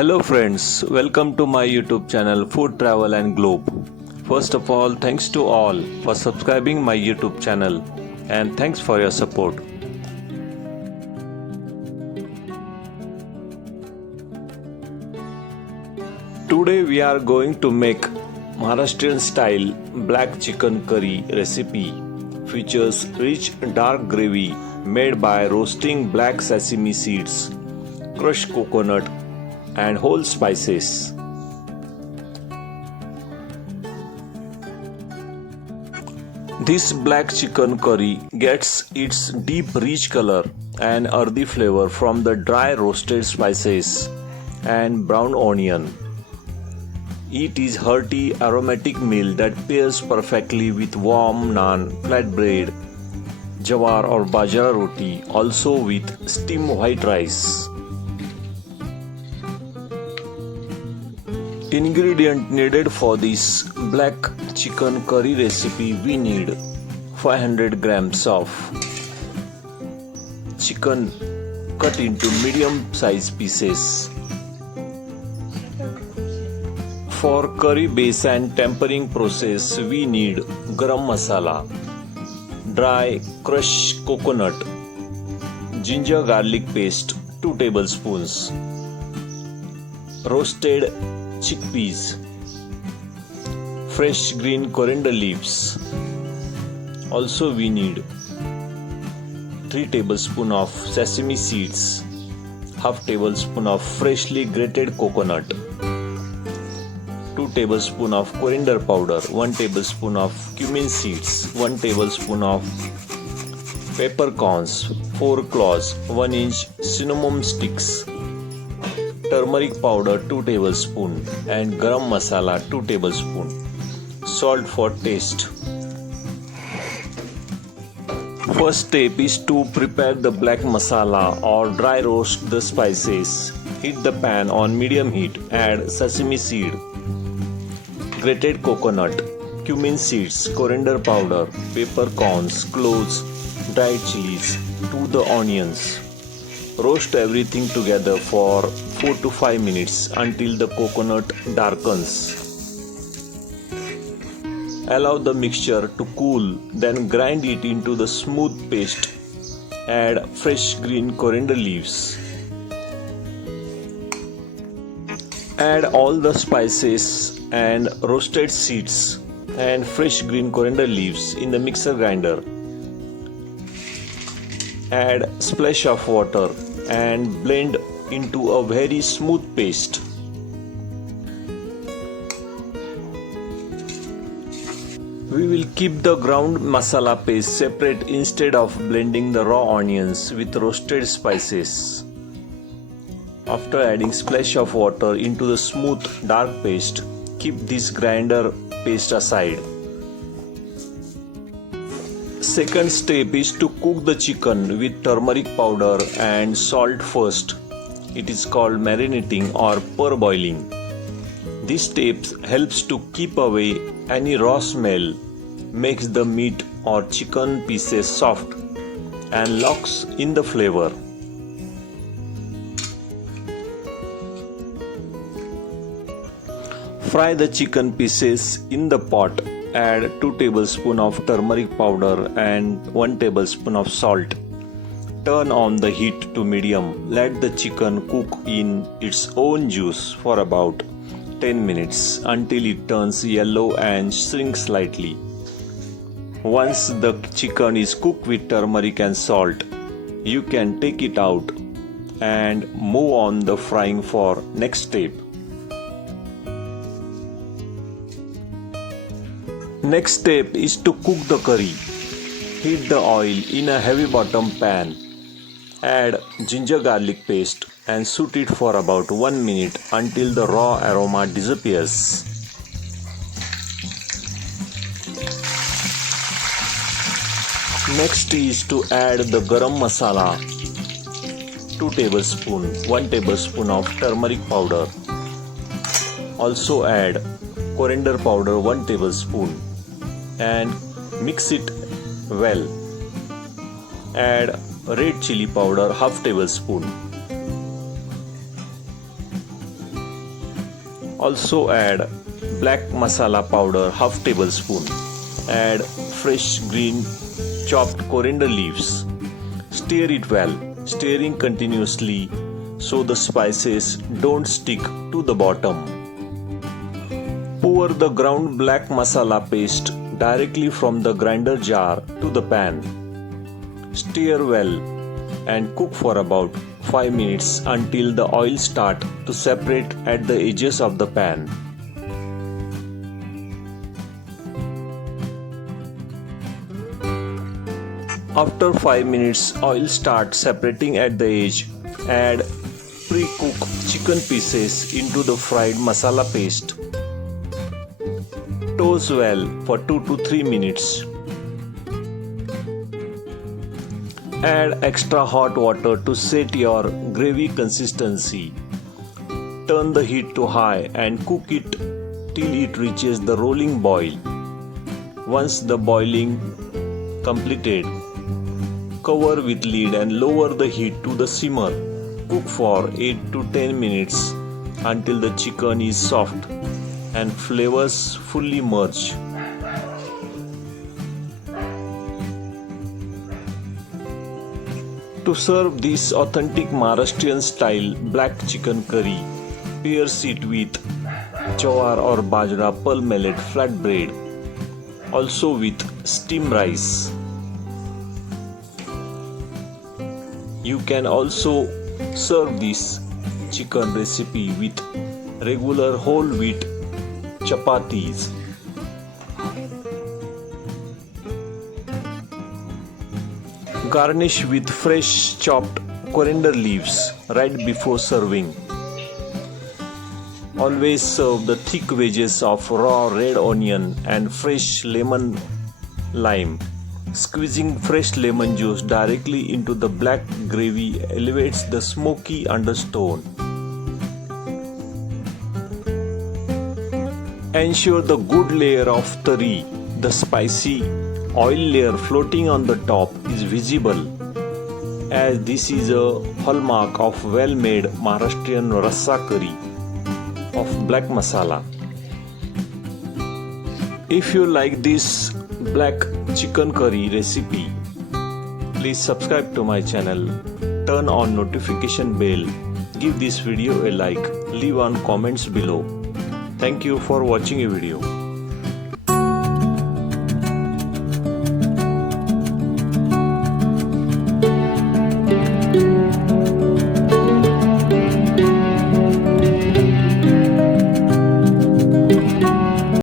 Hello friends, welcome to my YouTube channel Food Travel and Globe. First of all, thanks to all for subscribing my YouTube channel and thanks for your support. Today we are going to make Maharashtrian style black chicken curry recipe. Features rich dark gravy made by roasting black sesame seeds, crushed coconut and whole spices. This black chicken curry gets its deep rich color and earthy flavor from the dry roasted spices and brown onion. It is hearty aromatic meal that pairs perfectly with warm naan, flatbread, jawar or bajra roti, also with steamed white rice. Ingredient needed for this black chicken curry recipe: we need 500 grams of chicken cut into medium size pieces. For curry base and tempering process, we need garam masala, dry crushed coconut, ginger garlic paste 2 tablespoons, roasted chickpeas, fresh green coriander leaves. Also we need 3 tablespoons of sesame seeds, half tablespoon of freshly grated coconut, 2 tablespoons of coriander powder, 1 tablespoon of cumin seeds, 1 tablespoon of peppercorns, 4 cloves, 1 inch cinnamon sticks, turmeric powder 2 tablespoons and garam masala 2 tablespoons, salt for taste. First step is to prepare the black masala or dry roast the spices. Heat the pan on medium heat, add sesame seed, grated coconut, cumin seeds, coriander powder, peppercorns, cloves, dried chilies, to the onions. Roast everything together for 4 to 5 minutes until the coconut darkens. Allow the mixture to cool, then grind it into the smooth paste. Add fresh green coriander leaves. Add all the spices and roasted seeds and fresh green coriander leaves in the mixer grinder. Add splash of water and blend into a very smooth paste. We will keep the ground masala paste separate instead of blending the raw onions with roasted spices. After adding splash of water into the smooth dark paste, keep this grinder paste aside. Second step is to cook the chicken with turmeric powder and salt first. It is called marinating or parboiling. This step helps to keep away any raw smell, makes the meat or chicken pieces soft and locks in the flavor. Fry the chicken pieces in the pot. Add 2 tablespoons of turmeric powder and 1 tablespoon of salt. Turn on the heat to medium. Let the chicken cook in its own juice for about 10 minutes until it turns yellow and shrinks slightly. Once the chicken is cooked with turmeric and salt, you can take it out and move on the frying for next step. Next step is to cook the curry. Heat the oil in a heavy bottom pan. Add ginger garlic paste and saute it for about 1 minute until the raw aroma disappears. Next is to add the garam masala 2 tablespoons, 1 tablespoon of turmeric powder. Also add coriander powder 1 tablespoon and mix it well. Add red chili powder half tablespoon. Also add black masala powder half tablespoon. Add fresh green chopped coriander leaves. Stir it well, stirring continuously so the spices don't stick to the bottom. Pour the ground black masala paste directly from the grinder jar to the pan. Stir well and cook for about 5 minutes until the oil starts to separate at the edges of the pan. After 5 minutes, oil starts separating at the edge. Add pre-cooked chicken pieces into the fried masala paste. Toast well for 2 to 3 minutes. Add extra hot water to set your gravy consistency. Turn the heat to high and cook it till it reaches the rolling boil. Once the boiling completed, cover with lid and lower the heat to the simmer. Cook for 8 to 10 minutes until the chicken is soft and flavors fully merge. To serve this authentic Maharashtrian style black chicken curry, pairs it with jowar or bajra pearl millet flatbread, also with steamed rice. You can also serve this chicken recipe with regular whole wheat chapatis. Garnish with fresh chopped coriander leaves right before serving. Always serve the thick wedges of raw red onion and fresh lemon lime. Squeezing fresh lemon juice directly into the black gravy elevates the smoky undertone. Ensure the good layer of tari, the spicy oil layer floating on the top, is visible, as this is a hallmark of well-made Maharashtrian rasa curry of black masala. If you like this black chicken curry recipe, please subscribe to my channel, turn on notification bell, give this video a like, leave on comments below. Thank you for watching a video.